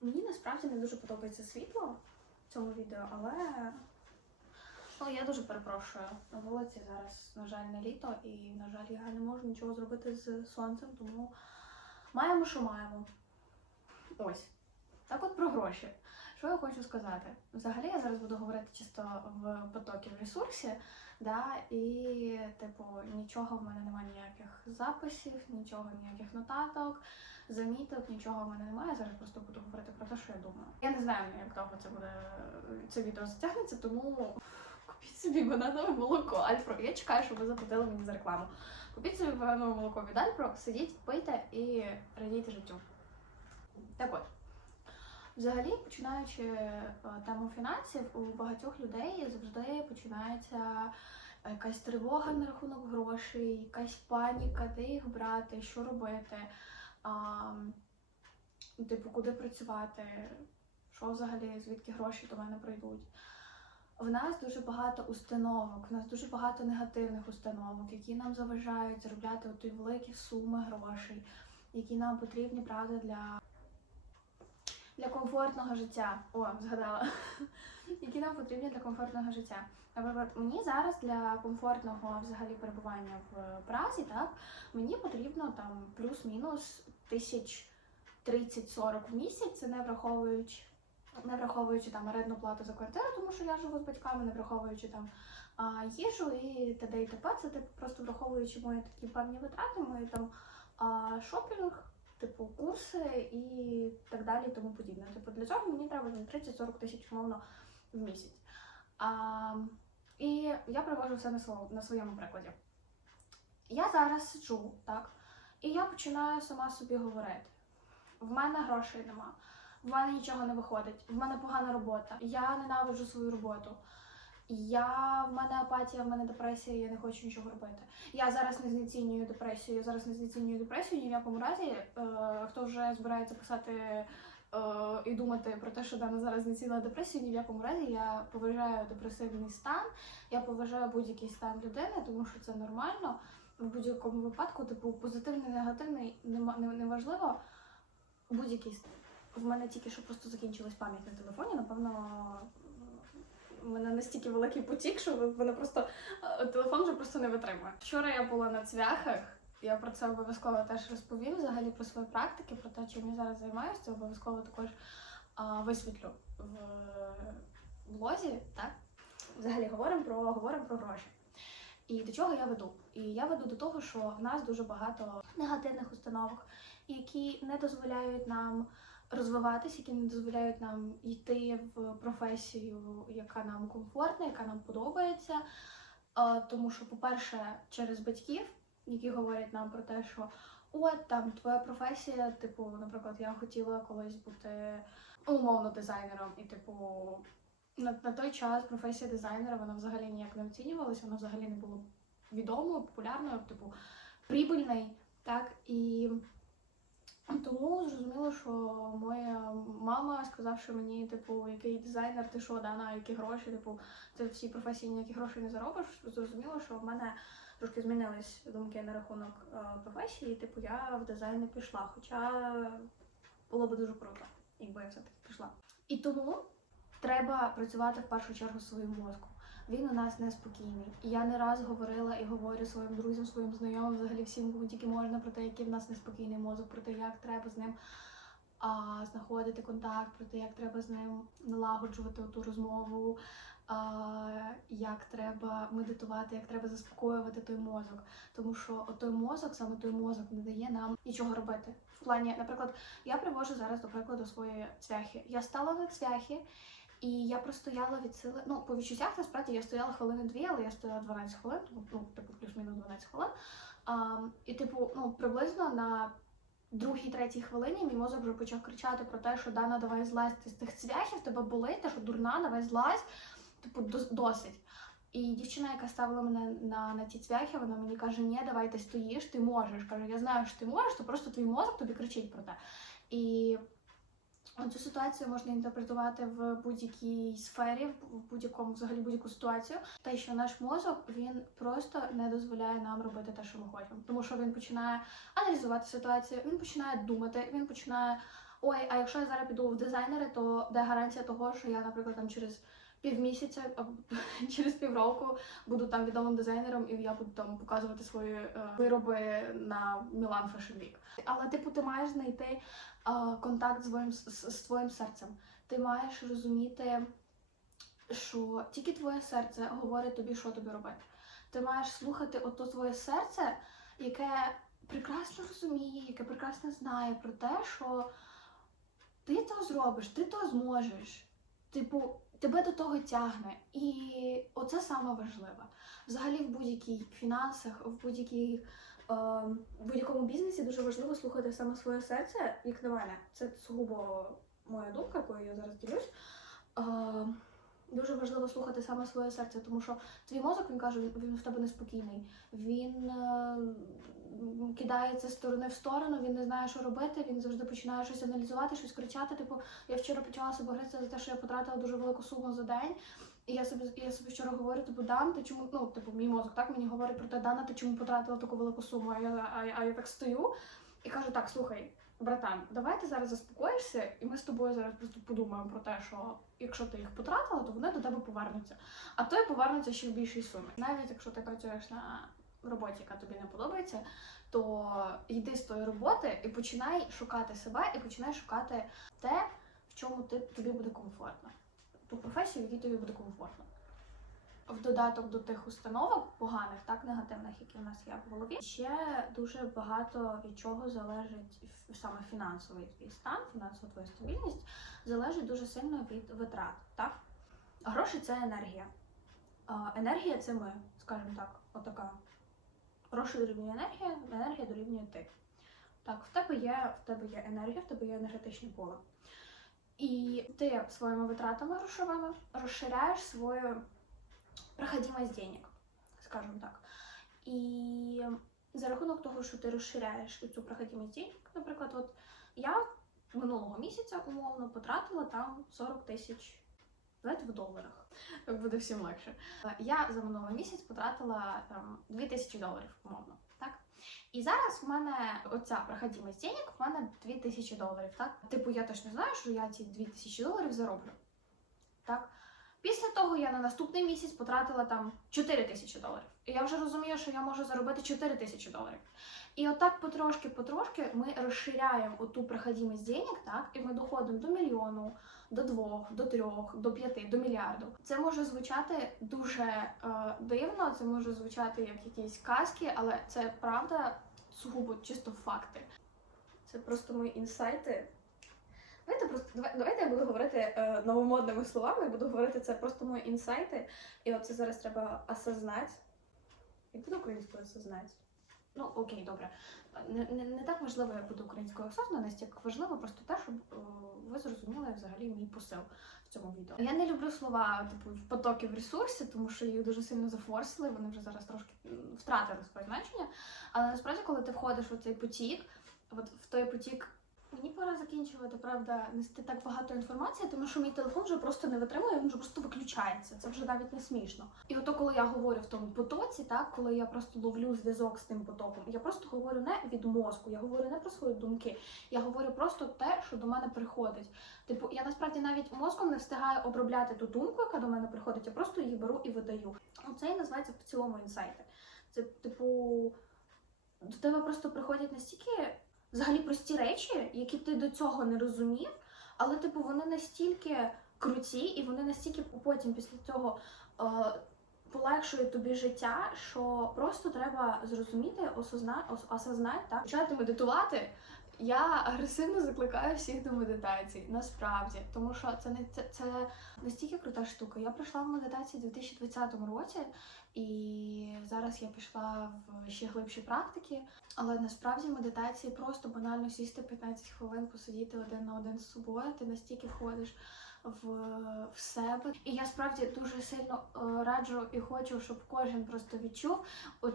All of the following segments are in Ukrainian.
Мені насправді не дуже подобається світло в цьому відео, але ну, я дуже перепрошую. На вулиці зараз, на жаль, не літо, і, на жаль, я не можу нічого зробити з сонцем, тому маємо, що маємо. Ось. Так от про гроші. Що я хочу сказати? Взагалі я зараз буду говорити чисто в потокі в ресурсі, да, і, типу, нічого в мене немає ніяких записів, нічого, ніяких нотаток, заміток, нічого в мене немає. Зараз просто буду говорити про те, що я думаю. Я не знаю, як довго це буде це відео затягнеться, тому купіть собі бананове молоко. Альпро. Я чекаю, щоб ви заплатили мені за рекламу. Купіть собі бананове молоко від Альпро, сидіть, пийте і радійте життю. Так от. Взагалі, починаючи е, тему фінансів, у багатьох людей завжди починається якась тривога на рахунок грошей, якась паніка, де їх брати, що робити, типу, куди працювати, що взагалі, звідки гроші до мене прийдуть. В нас дуже багато установок, в нас дуже багато негативних установок, які нам заважають заробляти оті великі суми грошей, які нам потрібні, правда, для для комфортного життя. О, згадала. Які нам потрібні для комфортного життя. Наприклад, мені зараз для комфортного взагалі перебування в Празі, так, мені потрібно там плюс-мінус тисяч 30-40 в місяць, це не враховуючи, не враховуючи там орендну плату за квартиру, тому що я живу з батьками, не враховуючи там їжу і т.д. і т.п. Це типу просто враховуючи мої такі певні витрати, мої там шопінг типу курси і так далі, і тому подібне. Типу, для цього мені треба там 30-40 тисяч умовно в місяць. А, і я привожу все на своєму, на своєму прикладі. Я зараз сиджу, так, і я починаю сама собі говорити: в мене грошей нема, в мене нічого не виходить, в мене погана робота, я ненавиджу свою роботу. Я в мене апатія, в мене депресія, я не хочу нічого робити. Я зараз не знецінюю депресію, я зараз не знецінюю депресію ні в якому разі. Е, хто вже збирається писати е, і думати про те, що Дана зараз знецінила депресію, ні в якому разі я поважаю депресивний стан, я поважаю будь-який стан людини, тому що це нормально. В будь-якому випадку, типу, позитивний, негативний, нема- не, не важливо. Будь-який стан. В мене тільки що просто закінчилась пам'ять на телефоні, напевно. Мене настільки великий потік, що в мене просто е, телефон вже просто не витримує. Вчора я була на цвяхах. Я про це обов'язково теж розповім. Взагалі про свої практики, про те, чим я зараз займаюся. Це обов'язково також а, висвітлю в блозі. Так, взагалі говоримо про говоримо про гроші. І до чого я веду? І я веду до того, що в нас дуже багато негативних установок, які не дозволяють нам розвиватися, які не дозволяють нам йти в професію, яка нам комфортна, яка нам подобається. Тому що, по-перше, через батьків, які говорять нам про те, що от там твоя професія, типу, наприклад, я хотіла колись бути умовно дизайнером, і типу. На, на той час професія дизайнера вона взагалі ніяк не оцінювалася, вона взагалі не була відомою, популярною, типу прибильною, так і тому зрозуміло, що моя мама, сказавши мені, типу, який дизайнер, ти що, Дана, які гроші, типу, ти в цій професії ніякі гроші не заробиш. Зрозуміло, що в мене трошки змінились думки на рахунок е, професії. Типу, я в дизайн не пішла. Хоча було б дуже круто, якби я все-таки пішла. І тому треба працювати в першу чергу своїм мозком. Він у нас неспокійний. І я не раз говорила і говорю своїм друзям, своїм знайомим, взагалі всім, кому тільки можна, про те, який в нас неспокійний мозок, про те, як треба з ним а, знаходити контакт, про те, як треба з ним налагоджувати ту розмову, а, як треба медитувати, як треба заспокоювати той мозок. Тому що той мозок, саме той мозок, не дає нам нічого робити. В плані, наприклад, я привожу зараз до прикладу свої цвяхи. Я стала на цвяхи. І я простояла від сили. Ну, по відчуттях насправді я стояла хвилини дві, але я стояла 12 хвилин, тому ну, типу, плюс-мінус 12 хвилин. А, і, типу, ну, приблизно на другій, третій хвилині мій мозок вже почав кричати про те, що Дана, давай злазь ти з тих цвяхів, тебе болить, ти що дурна, давай злазь. Типу, досить. І дівчина, яка ставила мене на, на ті цвяхи, вона мені каже: ні, давай ти стоїш, ти можеш. Каже, я знаю, що ти можеш, то просто твій мозок тобі кричить про те. І Цю ситуацію можна інтерпретувати в будь-якій сфері, в будь-якому взагалі будь-яку ситуацію. Те, що наш мозок він просто не дозволяє нам робити те, що ми хочемо, тому що він починає аналізувати ситуацію, він починає думати, він починає ой, а якщо я зараз піду в дизайнери, то де гарантія того, що я, наприклад, там через півмісяця або через півроку буду там відомим дизайнером, і я буду там показувати свої е, вироби на Milan Fashion Week. Але типу, ти маєш знайти е, контакт з твоїм, з, твоїм серцем. Ти маєш розуміти, що тільки твоє серце говорить тобі, що тобі робити. Ти маєш слухати ото своє серце, яке прекрасно розуміє, яке прекрасно знає про те, що ти то зробиш, ти то зможеш. Типу, тебе до того тягне. І оце саме важливе. Взагалі, в будь-яких фінансах, в будь-якій. е, В будь-якому бізнесі дуже важливо слухати саме своє серце, як на мене. Це сугубо моя думка, якою я зараз ділюсь. Е, Дуже важливо слухати саме своє серце, тому що твій мозок він каже, він, в тебе неспокійний. Він е, кидається з сторони в сторону, він не знає, що робити. Він завжди починає щось аналізувати, щось кричати. Типу, я вчора почала себе гризти за те, що я потратила дуже велику суму за день. І я собі я собі вчора говорю, типу, Дан, ти чому ну, типу, мій мозок так мені говорить про те, Дана, ти чому потратила таку велику суму? А я, а, а я так стою і кажу: так, слухай, братан, давай ти зараз заспокоїшся, і ми з тобою зараз просто подумаємо про те, що якщо ти їх потратила, то вони до тебе повернуться. А то й повернуться ще в більшій сумі. Навіть якщо ти працюєш на роботі, яка тобі не подобається, то йди з тої роботи і починай шукати себе, і починай шукати те, в чому ти, тобі буде комфортно. Ту професію, в якій тобі буде комфортно. В додаток до тих установок поганих, так негативних, які в нас є в голові, ще дуже багато від чого залежить саме фінансовий твій стан, фінансова твоя стабільність, залежить дуже сильно від витрат. Так? Гроші це енергія. Енергія це ми, скажімо так, отака. Гроші дорівнює енергія, енергія дорівнює ти. Так, в тебе є, в тебе є енергія, в тебе є енергетичне поле. І ти своїми витратами грошовими розширяєш свою проходимость денег, скажімо так. І за рахунок того, що ти розширяєш цю проходимость денег, наприклад, от я минулого місяця умовно потратила там 40 тисяч. Давайте в доларах, так буде всім легше. Я за минулий місяць потратила там 2000 доларів, умовно. Так? І зараз в мене оця проходимость денег, в мене 2 тисячі доларів. Так? Типу, я точно знаю, що я ці 2000 доларів зароблю. Так? Після того я на наступний місяць потратила там 4 тисячі доларів. І я вже розумію, що я можу заробити 4 тисячі доларів. І отак потрошки-потрошки ми розширяємо оту проходимість денег, так, і ми доходимо до мільйону, до двох, до трьох, до п'яти, до мільярду. Це може звучати дуже е, дивно, це може звучати як якісь казки, але це правда сугубо чисто факти. Це просто мої інсайти. Давайте просто давайте я буду говорити е, новомодними словами, я буду говорити це просто мої інсайти. І оце зараз треба осознати. Як буде українською осознати? Ну, окей, добре. Не, не, не так важливо, як буде українською осознаність, як важливо просто те, щоб е, ви зрозуміли взагалі мій посил в цьому відео. Я не люблю слова типу в потоки в ресурсі, тому що їх дуже сильно зафорсили, вони вже зараз трошки втратили своє значення. Але насправді, коли ти входиш в цей потік, от в той потік. Мені пора закінчувати, правда, нести так багато інформації, тому що мій телефон вже просто не витримує, він вже просто виключається. Це вже навіть не смішно. І ото, коли я говорю в тому потоці, так коли я просто ловлю зв'язок з тим потоком, я просто говорю не від мозку, я говорю не про свої думки, я говорю просто те, що до мене приходить. Типу, я насправді навіть мозком не встигаю обробляти ту думку, яка до мене приходить, я просто її беру і видаю. Оце і називається в цілому інсайти. Це, типу, до тебе просто приходять настільки взагалі прості речі, які ти до цього не розумів, але типу вони настільки круті, і вони настільки потім після цього е, полегшують тобі життя, що просто треба зрозуміти, осозна, ос, осознати, так? почати медитувати. Я агресивно закликаю всіх до медитації, насправді, тому що це не це, це настільки крута штука. Я прийшла в медитацію у 2020 році, і зараз я пішла в ще глибші практики. Але насправді медитації просто банально сісти 15 хвилин, посидіти один на один з собою. Ти настільки входиш в, в себе. І я справді дуже сильно е, раджу і хочу, щоб кожен просто відчув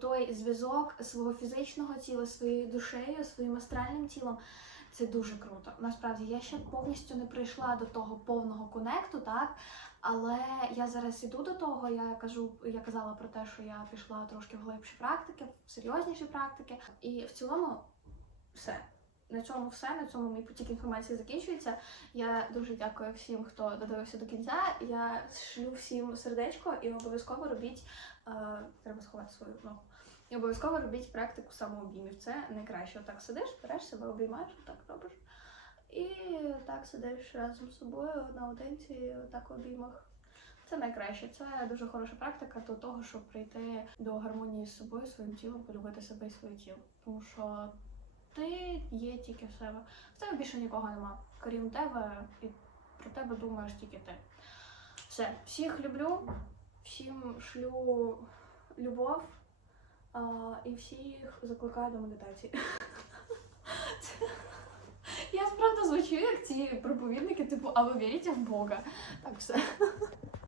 той зв'язок свого фізичного тіла, своєю душею, своїм астральним тілом. Це дуже круто. Насправді я ще повністю не прийшла до того повного конекту, так. Але я зараз іду до того. Я кажу, я казала про те, що я пішла трошки в глибші практики, в серйозніші практики. І в цілому все. на цьому все. На цьому мій потік інформації закінчується. Я дуже дякую всім, хто додивився до кінця. Я шлю всім сердечко і обов'язково робіть. Е, треба сховати свою ногу. І обов'язково робіть практику самообіймів. Це найкраще. Отак сидиш, береш себе, обіймаєш, отак робиш. І так сидиш разом з собою наодинці, так в обіймах. Це найкраще. Це дуже хороша практика до того, щоб прийти до гармонії з собою, своїм тілом, полюбити себе і своє тіло. Тому що ти є тільки в себе. В тебе більше нікого нема. Крім тебе, і про тебе думаєш тільки ти. Все, всіх люблю, всім шлю любов а, і всіх закликаю до медитації. Я звучу як ці проповідники, типу, а ви вірите в Бога? Так все.